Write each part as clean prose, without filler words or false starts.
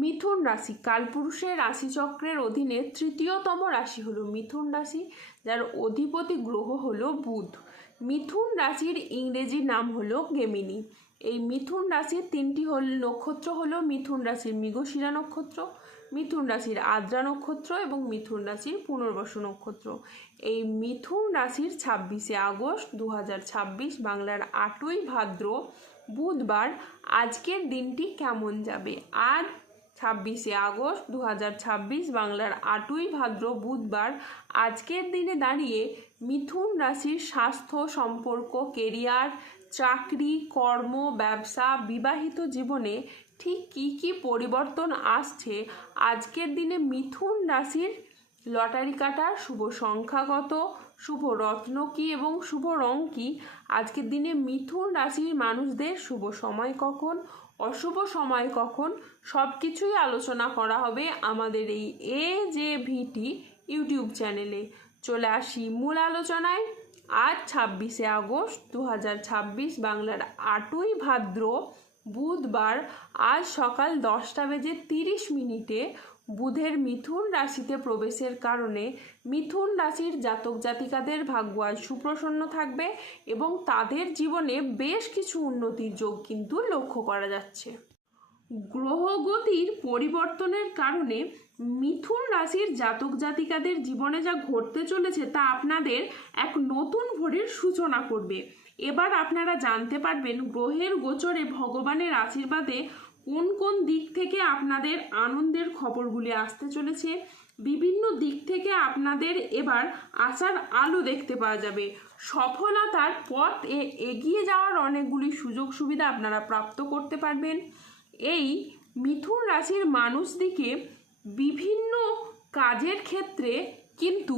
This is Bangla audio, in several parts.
মিথুন রাশি কালপুরুষের রাশিচক্রের অধীনে তৃতীয়তম রাশি হলো মিথুন রাশি, যার অধিপতি গ্রহ হলো বুধ। মিথুন রাশির ইংরেজি নাম হলো গেমিনি। এই মিথুন রাশির তিনটি নক্ষত্র হলো মিথুন রাশির মৃগশিরা নক্ষত্র, মিথুন রাশির আদ্রা নক্ষত্র এবং মিথুন রাশির পুনর্বসু নক্ষত্র। এই মিথুন রাশির 26শে আগস্ট 2026 বাংলার 8ই ভাদ্র বুধবার আজকের দিনটি কেমন যাবে। আজ 26শে আগস্ট 2026 বাংলার 8ই ভাদ্র বুধবার আজকের দিনে দাঁড়িয়ে মিথুন রাশির স্বাস্থ্য, সম্পর্ক, কেরিয়ার, চাকরি, কর্ম, ব্যবসা, বিবাহিত জীবনে ঠিক কী পরিবর্তন আসছে। আজকের দিনে মিথুন রাশির লটারি কাটার শুভ সংখ্যাগত, শুভ রত্ন কী এবং শুভ রং কী, আজকের দিনে মিথুন রাশির মানুষদের শুভ সময় কখন, অশুভ সময় কখন, সব কিছুই আলোচনা করা হবে আমাদের এই AJVT ইউটিউব চ্যানেলে। চলে আসি মূল আলোচনায়। আজ 26শে আগস্ট 2026 বাংলার 8ই ভাদ্র বুধবার আজ সকাল 10:30 বুধের মিথুন রাশিতে প্রবেশের কারণে মিথুন রাশির জাতক জাতিকাদের ভাগ্য আজ সুপ্রসন্ন থাকবে এবং তাদের জীবনে বেশ কিছু উন্নতির যোগ কিন্তু লক্ষ্য করা যাচ্ছে। গ্রহগতির পরিবর্তনের কারণে মিথুন রাশির জাতক জাতিকাদের জীবনে যা ঘটতে চলেছে তা আপনাদের এক নতুন ভোরের সূচনা করবে। এবার আপনারা জানতে পারবেন গ্রহের গোচরে ভগবানের আশীর্বাদে কোন কোন দিক থেকে আপনাদের আনন্দের খবরগুলি আসতে চলেছে। বিভিন্ন দিক থেকে আপনাদের এবার আশার আলো দেখতে পাওয়া যাবে। সফলতার পথ এগিয়ে যাওয়ার অনেকগুলি সুযোগ সুবিধা আপনারা প্রাপ্ত করতে পারবেন। এই মিথুন রাশির মানুষদিকে বিভিন্ন কাজের ক্ষেত্রে কিন্তু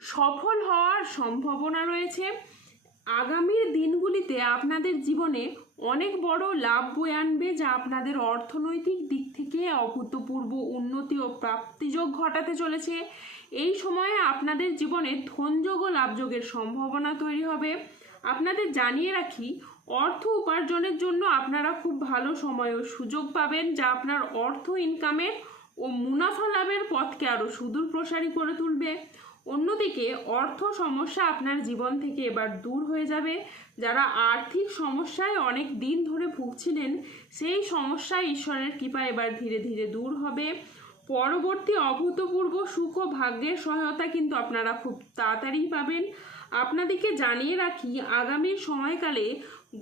সফল হওয়ার সম্ভাবনা রয়েছে। আগামীর দিনগুলিতে আপনাদের জীবনে অনেক বড় লাভ বয়ে আনবে, যা আপনাদের অর্থনৈতিক দিক থেকে অভূতপূর্ব উন্নতি ও প্রাপ্তিযোগ ঘটাতে চলেছে। এই সময়ে আপনাদের জীবনে ধনযোগ ও লাভযোগের সম্ভাবনা তৈরি হবে। আপনাদের জানিয়ে রাখি, অর্থ উপার্জনের জন্য আপনারা খুব ভালো সময় ও সুযোগ পাবেন, যা আপনার অর্থ ইনকামের ও মুনাফা লাভের পথকে আরও সুদূর প্রসারী করে তুলবে। অন্যদিকে অর্থ সমস্যা আপনার জীবন থেকে এবার দূর হয়ে যাবে। যারা আর্থিক সমস্যায় অনেক দিন ধরে ভুগছিলেন, সেই সমস্যা ঈশ্বরের কৃপায় এবার ধীরে ধীরে দূর হবে। পরবর্তী অভূতপূর্ব সুখ ও ভাগ্যের সহায়তা কিন্তু আপনারা খুব তাড়াতাড়ি পাবেন। আপনাদেরকে জানিয়ে রাখি, আগামী সময়কালে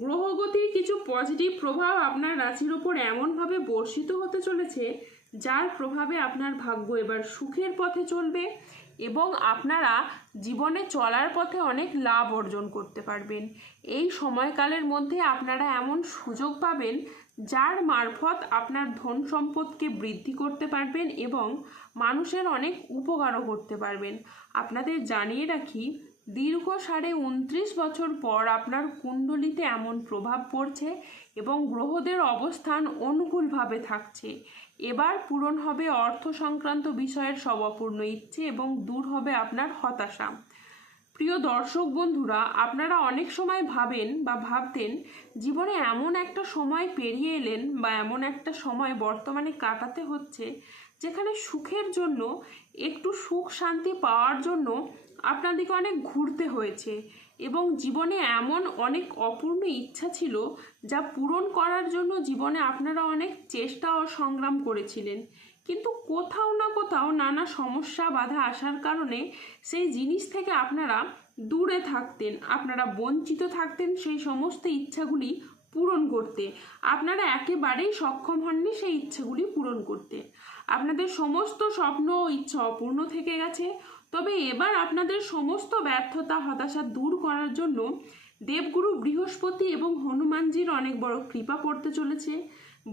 গ্রহগতির কিছু পজিটিভ প্রভাব আপনার রাশির ওপর এমনভাবে বর্ষিত হতে চলেছে, যার প্রভাবে আপনার ভাগ্য এবার সুখের পথে চলবে এবং আপনারা জীবনে চলার পথে অনেক লাভ অর্জন করতে পারবেন। এই সময়কালের মধ্যে আপনারা এমন সুযোগ পাবেন, যার মারফত আপনার ধন সম্পদকে বৃদ্ধি করতে পারবেন এবং মানুষের অনেক উপকারও করতে পারবেন। আপনাদের জানিয়ে রাখি, দীর্ঘ 29.5 বছর পর আপনার কুণ্ডলিতে এমন প্রভাব পড়ছে এবং গ্রহদের অবস্থান অনুকূলভাবে থাকছে। এবার পূরণ হবে অর্থ সংক্রান্ত বিষয়ের সব অপূর্ণ ইচ্ছে এবং দূর হবে আপনার হতাশা। প্রিয় দর্শক বন্ধুরা, আপনারা অনেক সময় ভাবেন বা ভাবতেন জীবনে এমন একটা সময় পেরিয়ে এলেন বা এমন একটা সময় বর্তমানে কাটাতে হচ্ছে, যেখানে সুখের জন্য, একটু সুখ শান্তি পাওয়ার জন্য আপনাদেরকে অনেক ঘুরতে হয়েছে এবং জীবনে এমন অনেক অপূর্ণ ইচ্ছা ছিল, যা পূরণ করার জন্য জীবনে আপনারা অনেক চেষ্টা ও সংগ্রাম করেছিলেন, কিন্তু কোথাও না কোথাও নানা সমস্যা বাধা আসার কারণে সেই জিনিস থেকে আপনারা দূরে থাকতেন, আপনারা বঞ্চিত থাকতেন সেই সমস্ত ইচ্ছাগুলি পূরণ করতে। আপনারা একেবারেই সক্ষম হননি সেই ইচ্ছেগুলি পূরণ করতে। আপনাদের সমস্ত স্বপ্ন ও ইচ্ছা অপূর্ণ থেকে গেছে। তবে এবার আপনাদের সমস্ত ব্যর্থতা, হতাশা দূর করার জন্য দেবগুরু বৃহস্পতি এবং হনুমানজির অনেক বড় কৃপা পড়তে চলেছে।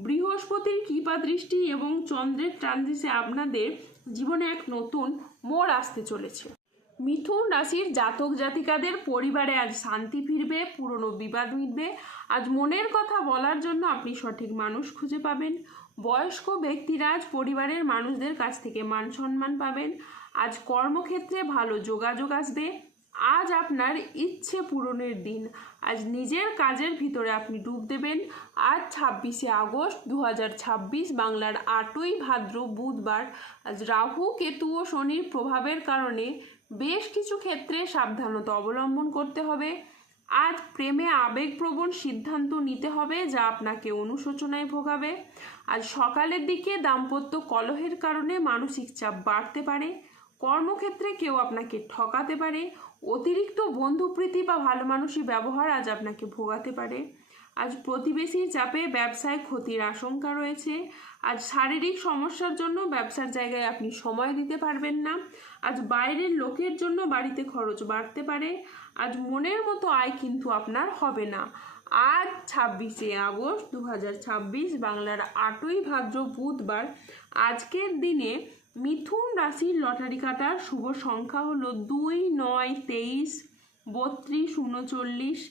বৃহস্পতির কৃপা দৃষ্টি এবং চন্দ্রের ট্রানজিটে আপনাদের জীবনে এক নতুন মোড় আসতে চলেছে। মিথুন রাশির জাতক জাতিকাদের পরিবারে আজ শান্তি ফিরবে, পুরনো বিবাদ মিটবে। আজ মনের কথা বলার জন্য আপনি সঠিক মানুষ খুঁজে পাবেন। বয়স্ক ব্যক্তিরা আজ পরিবারের মানুষদের কাছ থেকে মান সম্মান পাবেন। আজ কর্মক্ষেত্রে ভালো যোগাযোগ আসবে। আজ আপনার ইচ্ছে পূরণের দিন। আজ নিজের কাজের ভিতরে আপনি ডুব দেবেন। আজ 26শে আগস্ট 2026, বাংলার 8ই ভাদ্র বুধবার। আজ রাহু, কেতু ও শনির প্রভাবের কারণে বেশ কিছু ক্ষেত্রে সাবধানতা অবলম্বন করতে হবে। আজ প্রেমে আবেগপ্রবণ সিদ্ধান্ত নিতে হবে, যা আপনাকে অনুশোচনায় ভোগাবে। আজ সকালের দিকে দাম্পত্য কলহের কারণে মানসিক চাপ বাড়তে পারে। কর্মক্ষেত্রে কেউ আপনাকে ঠকাতে পারে। অতিরিক্ত বন্ধুপ্রীতি বা ভালো মানুষই ব্যবহার আজ আপনাকে ভোগাতে পারে। আজ প্রতিবেশীর চাপে ব্যবসায় ক্ষতির আশঙ্কা রয়েছে। আজ শারীরিক সমস্যার জন্য ব্যবসার জায়গায় আপনি সময় দিতে পারবেন না। আজ বাইরের লোকের জন্য বাড়িতে খরচ বাড়তে পারে। আজ মনের মতো আয় কিন্তু আপনার হবে না। আজ 26শে আগস্ট 2026, বাংলার 8ই ভাদ্র বুধবার। আজকের দিনে মিথুন রাশির লটারি কাটার শুভ সংখ্যা হলো 2, 9, 23, 32, 39,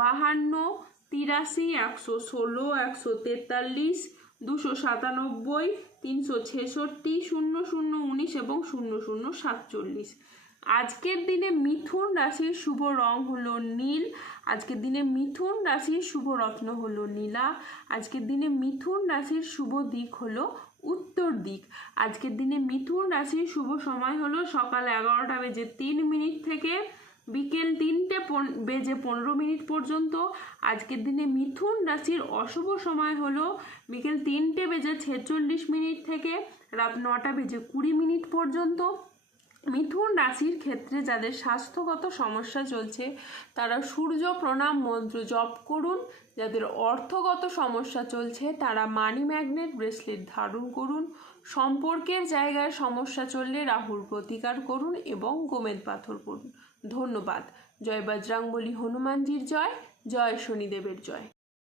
52, 83, 116, 143, 297, 366, 00, 19 এবং 0047। আজকের দিনে মিথুন রাশির শুভ রং হলো নীল। আজকের দিনে মিথুন রাশির শুভ রত্ন হলো নীলা। আজকের দিনে মিথুন রাশির শুভ দিক হলো উত্তর দিক। আজকের দিনে মিথুন রাশির শুভ সময় হলো সকাল 11:03 থেকে বিকেল 3:15 পর্যন্ত। আজকের দিনে মিথুন রাশির অশুভ সময় হলো বিকেল 3:46 থেকে রাত 9:20 পর্যন্ত। মিথুন রাশির ক্ষেত্রে যাদের স্বাস্থ্যগত সমস্যা চলছে তারা সূর্য প্রণাম মন্ত্র জপ করুন। যাদের অর্থগত সমস্যা চলছে তারা মানি ম্যাগনেট ব্রেসলেট ধারণ করুন। সম্পর্কের জায়গায় সমস্যা চললে রাহুর প্রতিকার করুন এবং গোমেদ পাথর করুন। ধন্যবাদ। জয় বজরংবলী হনুমানজির জয়, জয় শনিদেবের জয়।